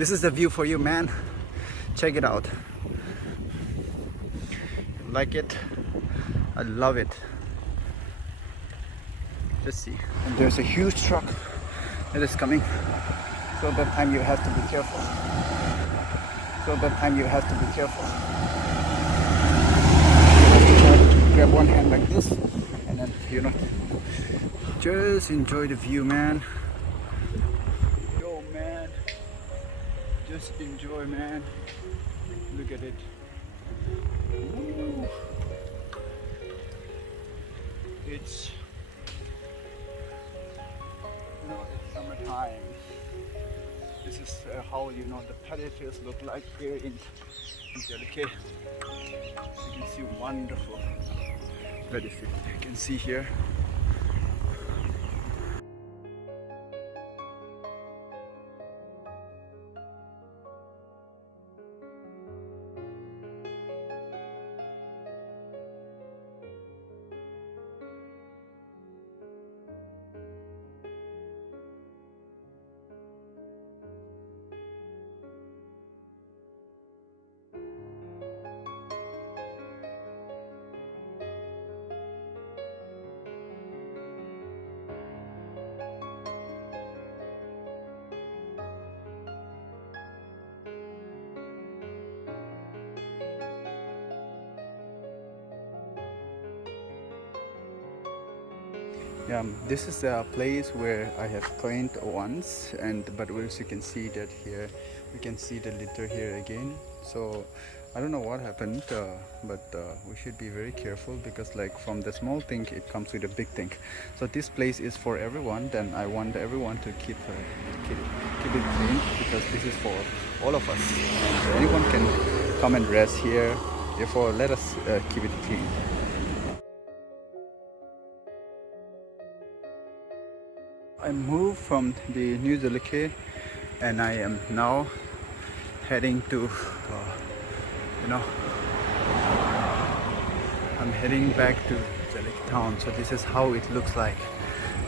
This is the view for you, man. Check it out. Like it? I love it. Just see. And there's a huge truck that is coming. So that time you have to be careful. Grab one hand like this, and then just enjoy the view, man. Yo, man. Just enjoy, man. Look at it. Ooh. It's it's summertime. This is how the paddy fields look like here in Jalukie. You can see wonderful paddy field. You can see here. Yeah, this is a place where I have cleaned once, but as you can see that here, we can see the litter here again. So I don't know what happened, but we should be very careful, because like from the small thing it comes with a big thing. So this place is for everyone. Then I want everyone to keep it clean, because this is for all of us. So anyone can come and rest here. Therefore, let us keep it clean. I moved from the New Jalukie, and I am now heading to, I'm heading back to Jalukie town. So this is how it looks like.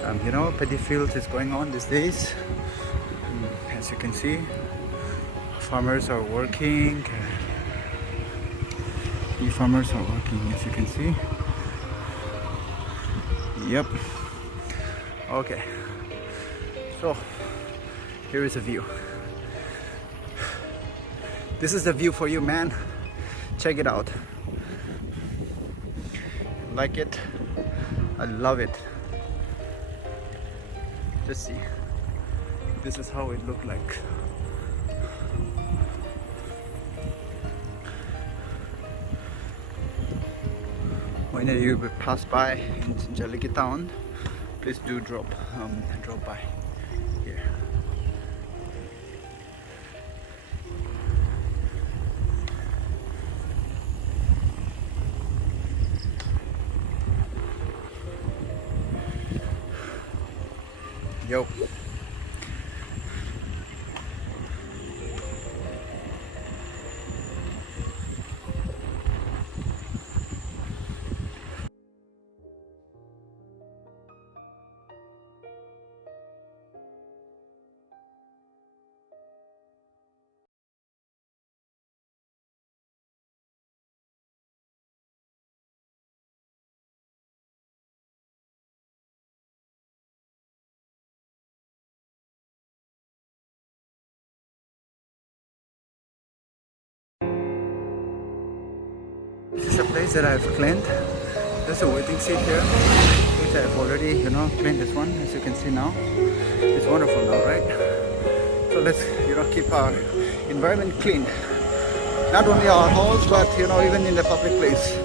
Paddy fields is going on these days. As you can see, farmers are working. The farmers are working, as you can see. Yep. Okay. So here is a view. This is the view for you, man. Check it out. Like it? I love it. Just see. This is how it looked like. Whenever you pass by in Jalukie town, please do drop by here. Yo. This is a place that I've cleaned. There's a waiting seat here, which I've already, cleaned this one, as you can see now. It's wonderful now, right? So let's, keep our environment clean. Not only our house, but, even in the public place.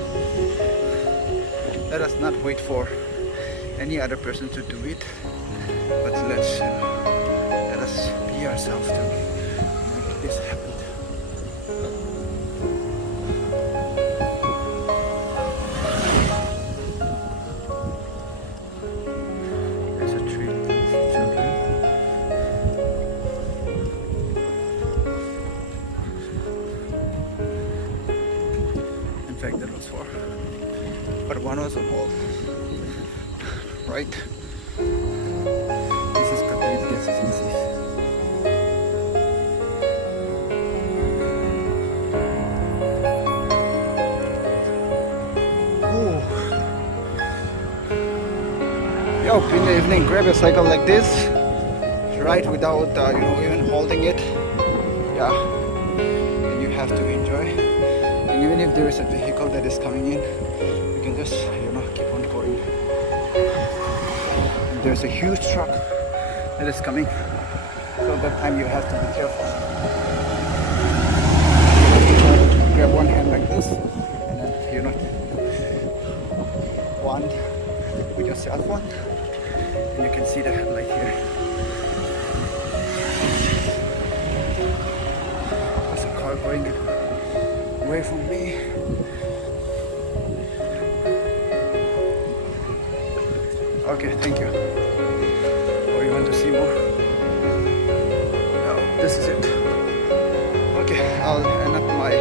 Let us not wait for any other person to do it, but let us be ourselves to make this happen. That was for, but one was on hold, right? This is Qatar's gas agency. up in the evening, grab a cycle like this, ride without even holding it. Yeah, and you have to enjoy. And even if there is a vehicle that is coming in, you can just keep on going. And there's a huge truck that is coming, so at that time you have to be careful. Grab one hand like this, and then one with your cell phone, and you can see the headlight here. There's a car going away from me. Okay, thank you. Or you want to see more? No, this is it. Okay, I'll end up my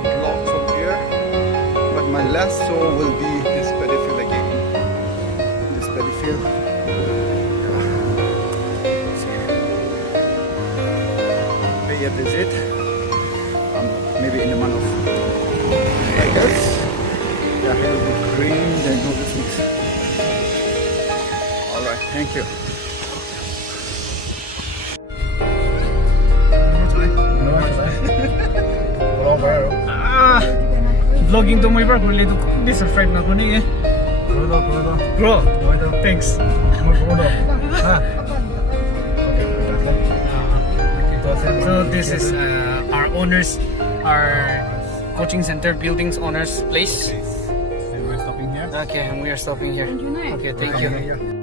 vlog from here, but my last show will be this paddy field again. This paddy field. Pay a visit. Maybe in the month of August. Yeah, it will be green and all these things. Alright, thank you. Vlogging to mo iba kung lito di subscribe na ko ni eh. Bro, thanks. So this is our owners, our coaching center buildings owners place. And we're stopping here. Okay, and we are stopping here. Okay, thank you.